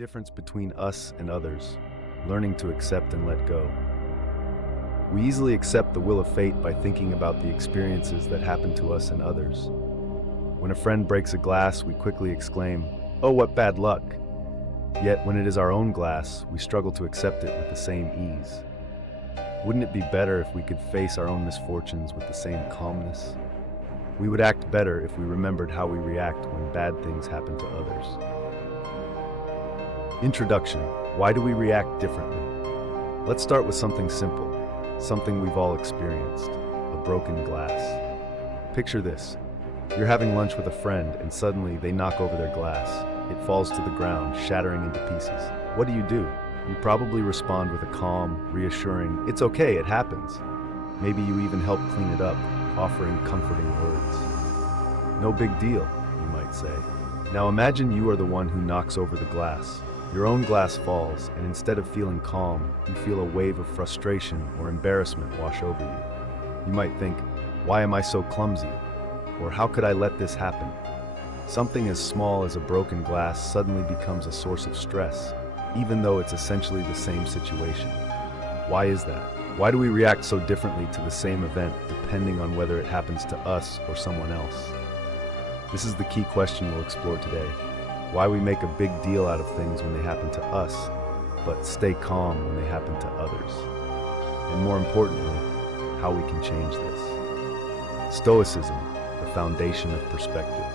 difference between us and others, learning to accept and let go. We easily accept the will of fate by thinking about the experiences that happen to us and others. When a friend breaks a glass, we quickly exclaim, "Oh, what bad luck!" Yet when it is our own glass, we struggle to accept it with the same ease. Wouldn't it be better if we could face our own misfortunes with the same calmness? We would act better if we remembered how we react when bad things happen to others. Introduction. Why do we react differently? Let's start with something simple, something we've all experienced, a broken glass. Picture this. You're having lunch with a friend and suddenly they knock over their glass. It falls to the ground, shattering into pieces. What do? You probably respond with a calm, reassuring, "It's okay, it happens." Maybe you even help clean it up, offering comforting words. "No big deal," you might say. Now imagine you are the one who knocks over the glass. Your own glass falls, and instead of feeling calm, you feel a wave of frustration or embarrassment wash over you. You might think, "Why am I so clumsy?" Or "How could I let this happen?" Something as small as a broken glass suddenly becomes a source of stress, even though it's essentially the same situation. Why is that? Why do we react so differently to the same event depending on whether it happens to us or someone else? This is the key question we'll explore today. Why we make a big deal out of things when they happen to us, but stay calm when they happen to others. And more importantly, how we can change this. Stoicism, the foundation of perspective.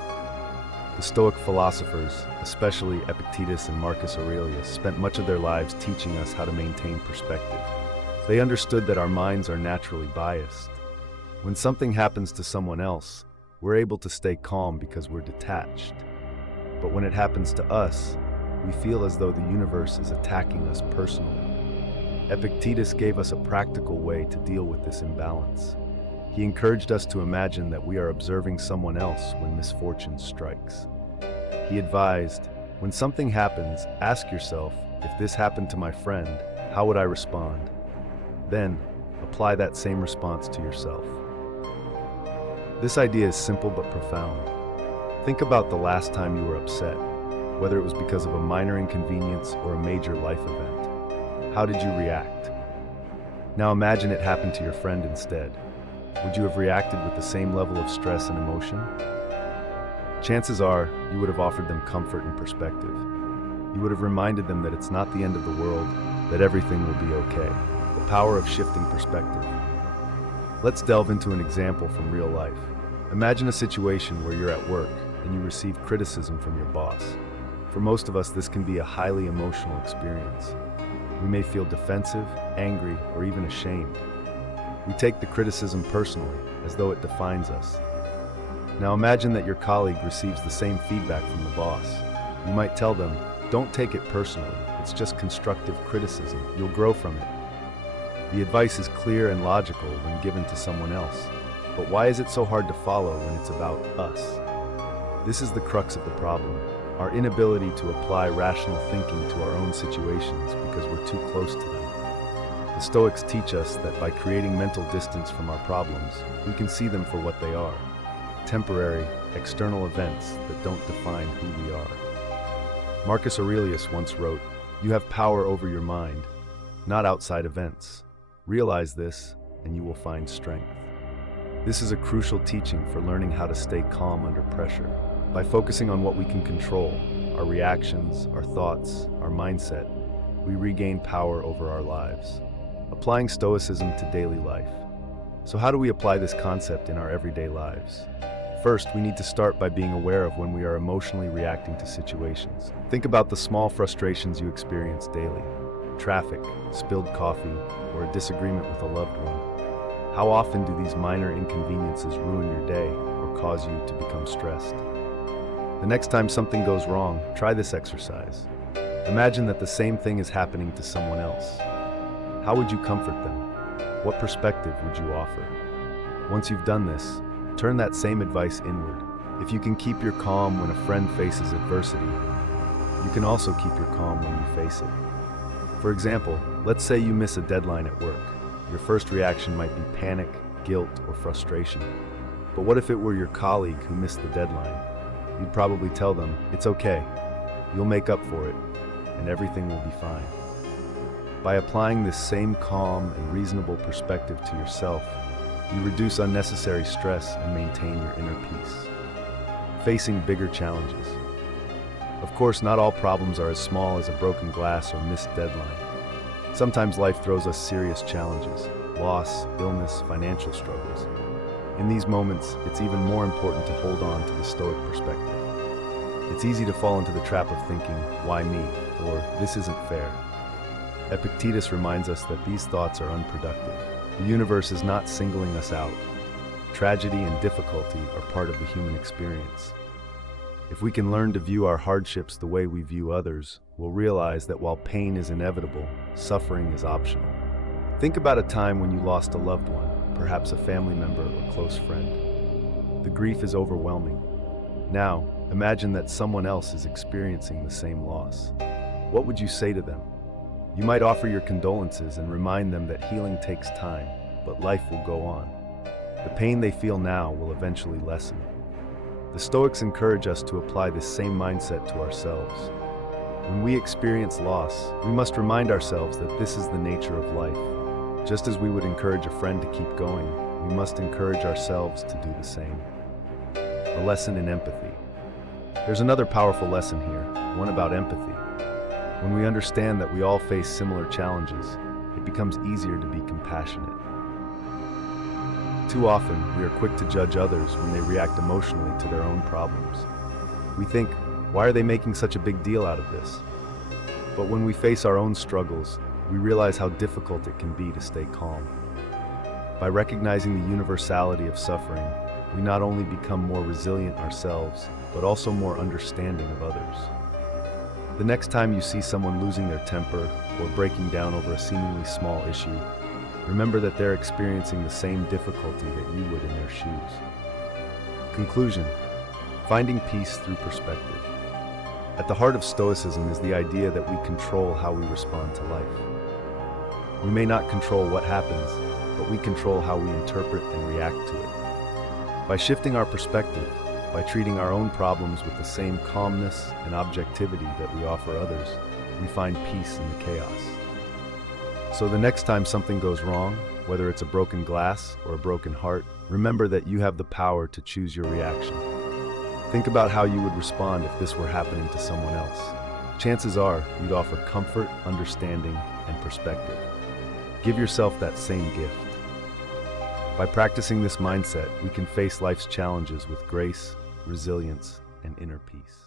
The Stoic philosophers, especially Epictetus and Marcus Aurelius, spent much of their lives teaching us how to maintain perspective. They understood that our minds are naturally biased. When something happens to someone else, we're able to stay calm because we're detached. But when it happens to us, we feel as though the universe is attacking us personally. Epictetus gave us a practical way to deal with this imbalance. He encouraged us to imagine that we are observing someone else when misfortune strikes. He advised, when something happens, ask yourself, if this happened to my friend, how would I respond? Then, apply that same response to yourself. This idea is simple but profound. Think about the last time you were upset, whether it was because of a minor inconvenience or a major life event. How did you react? Now imagine it happened to your friend instead. Would you have reacted with the same level of stress and emotion? Chances are, you would have offered them comfort and perspective. You would have reminded them that it's not the end of the world, that everything will be okay. The power of shifting perspective. Let's delve into an example from real life. Imagine a situation where you're at work and you receive criticism from your boss. For most of us, this can be a highly emotional experience. We may feel defensive, angry, or even ashamed. We take the criticism personally, as though it defines us. Now imagine that your colleague receives the same feedback from the boss. You might tell them, "Don't take it personally, it's just constructive criticism, you'll grow from it." The advice is clear and logical when given to someone else. But why is it so hard to follow when it's about us? This is the crux of the problem, our inability to apply rational thinking to our own situations because we're too close to them. The Stoics teach us that by creating mental distance from our problems, we can see them for what they are, temporary, external events that don't define who we are. Marcus Aurelius once wrote, "You have power over your mind, not outside events. Realize this, and you will find strength." This is a crucial teaching for learning how to stay calm under pressure. By focusing on what we can control, our reactions, our thoughts, our mindset, we regain power over our lives. Applying Stoicism to daily life. So how do we apply this concept in our everyday lives? First, we need to start by being aware of when we are emotionally reacting to situations. Think about the small frustrations you experience daily. Traffic, spilled coffee, or a disagreement with a loved one. How often do these minor inconveniences ruin your day or cause you to become stressed? The next time something goes wrong, try this exercise. Imagine that the same thing is happening to someone else. How would you comfort them? What perspective would you offer? Once you've done this, turn that same advice inward. If you can keep your calm when a friend faces adversity, you can also keep your calm when you face it. For example, let's say you miss a deadline at work. Your first reaction might be panic, guilt, or frustration. But what if it were your colleague who missed the deadline? You'd probably tell them, "It's okay. You'll make up for it." and everything will be fine. By applying this same calm and reasonable perspective to yourself, you reduce unnecessary stress and maintain your inner peace. Facing bigger challenges. Of course, not all problems are as small as a broken glass or missed deadline. Sometimes life throws us serious challenges: loss, illness, financial struggles. In these moments, it's even more important to hold on to the Stoic perspective. It's easy to fall into the trap of thinking, "Why me?" or "This isn't fair." Epictetus reminds us that these thoughts are unproductive. The universe is not singling us out. Tragedy and difficulty are part of the human experience. If we can learn to view our hardships the way we view others, we'll realize that while pain is inevitable, suffering is optional. Think about a time when you lost a loved one, perhaps a family member or close friend. The grief is overwhelming. Now, imagine that someone else is experiencing the same loss. What would you say to them? You might offer your condolences and remind them that healing takes time, but life will go on. The pain they feel now will eventually lessen. The Stoics encourage us to apply this same mindset to ourselves. When we experience loss, we must remind ourselves that this is the nature of life. Just as we would encourage a friend to keep going, we must encourage ourselves to do the same. A lesson in empathy. There's another powerful lesson here, one about empathy. When we understand that we all face similar challenges, it becomes easier to be compassionate. Too often, we are quick to judge others when they react emotionally to their own problems. We think, why are they making such a big deal out of this? But when we face our own struggles, we realize how difficult it can be to stay calm. By recognizing the universality of suffering, we not only become more resilient ourselves, but also more understanding of others. The next time you see someone losing their temper or breaking down over a seemingly small issue, remember that they're experiencing the same difficulty that you would in their shoes. Conclusion: finding peace through perspective. At the heart of Stoicism is the idea that we control how we respond to life. We may not control what happens, but we control how we interpret and react to it. By shifting our perspective, by treating our own problems with the same calmness and objectivity that we offer others, we find peace in the chaos. So the next time something goes wrong, whether it's a broken glass or a broken heart, remember that you have the power to choose your reaction. Think about how you would respond if this were happening to someone else. Chances are you'd offer comfort, understanding, and perspective. Give yourself that same gift. By practicing this mindset, we can face life's challenges with grace, resilience, and inner peace.